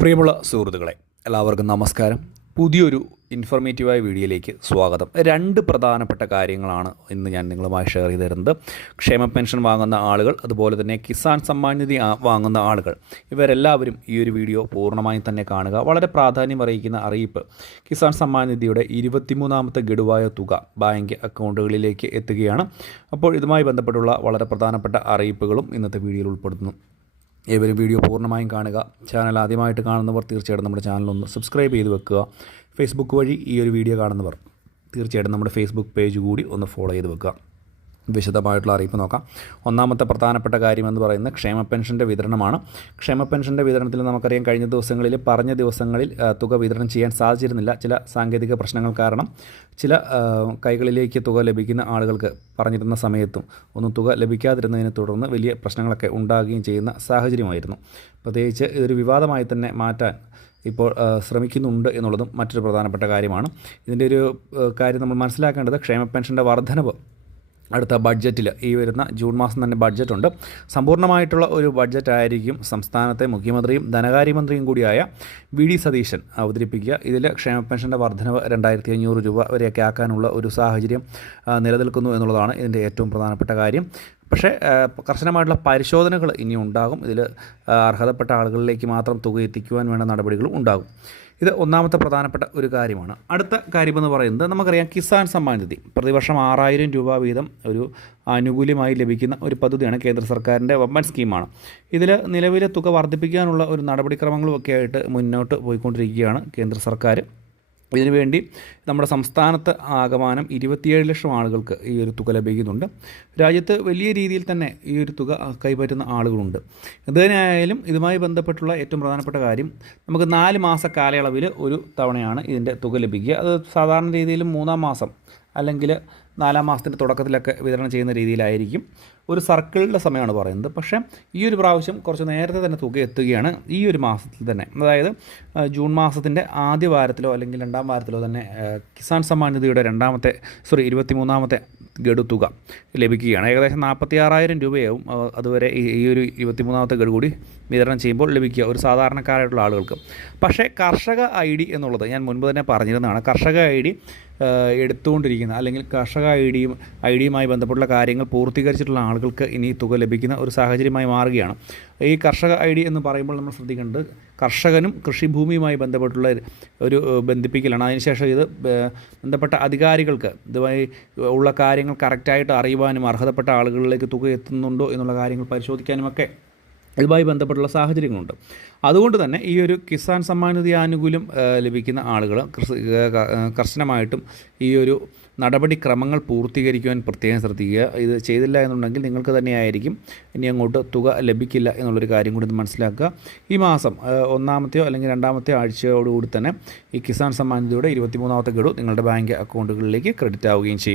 പ്രിയമുള്ള സുഹൃത്തുക്കളെ, എല്ലാവർക്കും നമസ്കാരം. പുതിയൊരു ഇൻഫോർമേറ്റീവായ വീഡിയോയിലേക്ക് സ്വാഗതം. രണ്ട് പ്രധാനപ്പെട്ട കാര്യങ്ങളാണ് ഇന്ന് ഞാൻ നിങ്ങളുമായി ഷെയർ ചെയ്ത് തരുന്നത്. ക്ഷേമ പെൻഷൻ വാങ്ങുന്ന ആളുകൾ, അതുപോലെ തന്നെ കിസാൻ സമ്മാൻ നിധി വാങ്ങുന്ന ആളുകൾ, ഇവരെല്ലാവരും ഈ ഒരു വീഡിയോ പൂർണ്ണമായും തന്നെ കാണുക. വളരെ പ്രാധാന്യം അറിയിക്കുന്ന അറിയിപ്പ്: കിസാൻ സമ്മാൻ നിധിയുടെ 23ാമത്തെ ഗഡുവായ തുക ബാങ്ക് അക്കൗണ്ടുകളിലേക്ക് എത്തുകയാണ്. അപ്പോൾ ഇതുമായി ബന്ധപ്പെട്ടുള്ള വളരെ പ്രധാനപ്പെട്ട അറിയിപ്പുകളും ഇന്നത്തെ വീഡിയോയിൽ ഉൾപ്പെടുത്തുന്നു. ഏവരും വീഡിയോ പൂർണ്ണമായും കാണുക. ചാനൽ ആദ്യമായിട്ട് കാണുന്നവർ തീർച്ചയായിട്ടും നമ്മുടെ ചാനലൊന്ന് സബ്സ്ക്രൈബ് ചെയ്ത് വെക്കുക. ഫേസ്ബുക്ക് വഴി ഈ ഒരു വീഡിയോ കാണുന്നവർ തീർച്ചയായിട്ടും നമ്മുടെ ഫേസ്ബുക്ക് പേജ് കൂടി ഒന്ന് ഫോളോ ചെയ്ത് വെക്കുക. വിശദമായിട്ടുള്ള അറിയിപ്പ് നോക്കാം. ഒന്നാമത്തെ പ്രധാനപ്പെട്ട കാര്യമെന്ന് പറയുന്നത് ക്ഷേമ പെൻഷൻ്റെ വിതരണമാണ്. ക്ഷേമ പെൻഷൻ്റെ വിതരണത്തിൽ നമുക്കറിയാം, കഴിഞ്ഞ ദിവസങ്ങളിൽ പറഞ്ഞ ദിവസങ്ങളിൽ തുക വിതരണം ചെയ്യാൻ സാധിച്ചിരുന്നില്ല. ചില സാങ്കേതിക പ്രശ്നങ്ങൾ കാരണം ചില കൈകളിലേക്ക് തുക ലഭിക്കുന്ന ആളുകൾക്ക് പറഞ്ഞിരുന്ന സമയത്തും ഒന്നും തുക ലഭിക്കാതിരുന്നതിനെ തുടർന്ന് വലിയ പ്രശ്നങ്ങളൊക്കെ ഉണ്ടാകുകയും ചെയ്യുന്ന സാഹചര്യമായിരുന്നു. പ്രത്യേകിച്ച് ഇതൊരു വിവാദമായി തന്നെ മാറ്റാൻ ഇപ്പോൾ ശ്രമിക്കുന്നുണ്ട് എന്നുള്ളതും മറ്റൊരു പ്രധാനപ്പെട്ട കാര്യമാണ്. ഇതിൻ്റെ ഒരു കാര്യം നമ്മൾ മനസ്സിലാക്കേണ്ടത്, ക്ഷേമ പെൻഷൻ്റെ വർധനവ് അടുത്ത ബഡ്ജറ്റിൽ, ഈ വരുന്ന ജൂൺ മാസം തന്നെ ബഡ്ജറ്റുണ്ട്. സമ്പൂർണ്ണമായിട്ടുള്ള ഒരു ബഡ്ജറ്റായിരിക്കും സംസ്ഥാനത്തെ മുഖ്യമന്ത്രിയും ധനകാര്യമന്ത്രിയും കൂടിയായ വി ഡി സതീശൻ അവതരിപ്പിക്കുക. ഇതിൽ ക്ഷേമ പെൻഷൻ്റെ വർധനവ് 2500 രൂപ വരെയൊക്കെ ആക്കാനുള്ള ഒരു സാഹചര്യം നിലനിൽക്കുന്നു എന്നുള്ളതാണ് ഇതിൻ്റെ ഏറ്റവും പ്രധാനപ്പെട്ട കാര്യം. പക്ഷേ കർശനമായിട്ടുള്ള പരിശോധനകൾ ഇനി ഉണ്ടാകും. ഇതിൽ അർഹതപ്പെട്ട ആളുകളിലേക്ക് മാത്രം തുക എത്തിക്കുവാൻ വേണ്ട നടപടികളും ഉണ്ടാകും. ഇത് ഒന്നാമത്തെ പ്രധാനപ്പെട്ട ഒരു കാര്യമാണ്. അടുത്ത കാര്യമെന്ന് പറയുന്നത്, നമുക്കറിയാം, കിസാൻ സമ്മാൻ നിധി പ്രതിവർഷം 6000 രൂപ വീതം ഒരു ആനുകൂല്യമായി ലഭിക്കുന്ന ഒരു പദ്ധതിയാണ്. കേന്ദ്ര സർക്കാരിൻ്റെ വമ്പൻ സ്കീമാണ്. ഇതിൽ നിലവിലെ തുക വർദ്ധിപ്പിക്കാനുള്ള ഒരു നടപടിക്രമങ്ങളുമൊക്കെ ആയിട്ട് മുന്നോട്ട് പോയിക്കൊണ്ടിരിക്കുകയാണ് കേന്ദ്ര സർക്കാർ. ഇതിനുവേണ്ടി നമ്മുടെ സംസ്ഥാനത്ത് ആകമാനം 27 ലക്ഷം ആളുകൾക്ക് ഈ ഒരു തുക ലഭിക്കുന്നുണ്ട്. രാജ്യത്ത് വലിയ രീതിയിൽ തന്നെ ഈ ഒരു തുക കൈപ്പറ്റുന്ന ആളുകളുണ്ട്. എന്തുതന്നെയായാലും ഇതുമായി ബന്ധപ്പെട്ടുള്ള ഏറ്റവും പ്രധാനപ്പെട്ട കാര്യം, നമുക്ക് 4 മാസ കാലയളവിൽ ഒരു തവണയാണ് ഇതിൻ്റെ തുക ലഭിക്കുക. അത് സാധാരണ രീതിയിൽ 3-ാം മാസം അല്ലെങ്കിൽ 4-ാം മാസത്തിൻ്റെ തുടക്കത്തിലൊക്കെ വിതരണം ചെയ്യുന്ന രീതിയിലായിരിക്കും. ഒരു സർക്കിളിൻ്റെ സമയമാണ് പറയുന്നത്. പക്ഷേ ഈ ഒരു പ്രാവശ്യം കുറച്ച് നേരത്തെ തന്നെ തുക എത്തുകയാണ്. ഈ ഒരു മാസത്തിൽ തന്നെ, അതായത് ജൂൺ മാസത്തിൻ്റെ ആദ്യ വാരത്തിലോ അല്ലെങ്കിൽ 2-ാം വാരത്തിലോ തന്നെ കിസാൻ സമ്മാൻ നിധിയുടെ 23ാമത്തെ ഗഡു തുക ലഭിക്കുകയാണ്. ഏകദേശം 46,000 രൂപയാവും അതുവരെ ഈ ഒരു 23ാമത്തെ ഗഡു കൂടി വിതരണം ചെയ്യുമ്പോൾ ലഭിക്കുക ഒരു സാധാരണക്കാരായിട്ടുള്ള ആളുകൾക്ക്. പക്ഷേ കർഷക ID എന്നുള്ളത് ഞാൻ മുൻപ് തന്നെ പറഞ്ഞിരുന്നതാണ്. കർഷക ID എടുത്തുകൊണ്ടിരിക്കുന്ന, അല്ലെങ്കിൽ കർഷക ഐഡിയുമായി ബന്ധപ്പെട്ടുള്ള കാര്യങ്ങൾ പൂർത്തീകരിച്ചിട്ടുള്ള ആളുകൾക്ക് ഇനി തുക ലഭിക്കുന്ന ഒരു സാഹചര്യമായി മാറുകയാണ്. ഈ കർഷക ID എന്ന് പറയുമ്പോൾ നമ്മൾ ശ്രദ്ധിക്കേണ്ടത്, കർഷകനും കൃഷിഭൂമിയുമായി ബന്ധപ്പെട്ടുള്ള ഒരു ബന്ധിപ്പിക്കലാണ്. അതിനുശേഷം ഇത് ബന്ധപ്പെട്ട അധികാരികൾക്ക് ഇതുമായി ഉള്ള കാര്യങ്ങൾ കറക്റ്റായിട്ട് അറിയുവാനും അർഹതപ്പെട്ട ആളുകളിലേക്ക് തുക എത്തുന്നുണ്ടോ എന്നുള്ള കാര്യങ്ങൾ പരിശോധിക്കാനുമൊക്കെ ഇതുമായി ബന്ധപ്പെട്ടുള്ള സാഹചര്യങ്ങളുണ്ട്. അതുകൊണ്ട് തന്നെ ഈ ഒരു കിസാൻ സമ്മാൻ നിധി ആനുകൂല്യം ലഭിക്കുന്ന ആളുകൾ കർശനമായിട്ടും ഈ ഒരു നടപടിക്രമങ്ങൾ പൂർത്തീകരിക്കുവാൻ പ്രത്യേകം ശ്രദ്ധിക്കുക. ഇത് ചെയ്തില്ല എന്നുണ്ടെങ്കിൽ നിങ്ങൾക്ക് തന്നെയായിരിക്കും ഇനി അങ്ങോട്ട് തുക ലഭിക്കില്ല എന്നുള്ളൊരു കാര്യം കൂടി മനസ്സിലാക്കുക. ഈ മാസം 1-ാമത്തെയോ അല്ലെങ്കിൽ 2-ാമത്തെയോ ആഴ്ചയോടുകൂടി തന്നെ ഈ കിസാൻ സമ്മാൻ നിധിയുടെ 23ാമത്തെ ഗഡു നിങ്ങളുടെ ബാങ്ക് അക്കൗണ്ടുകളിലേക്ക് ക്രെഡിറ്റ് ആവുകയും ചെയ്യും.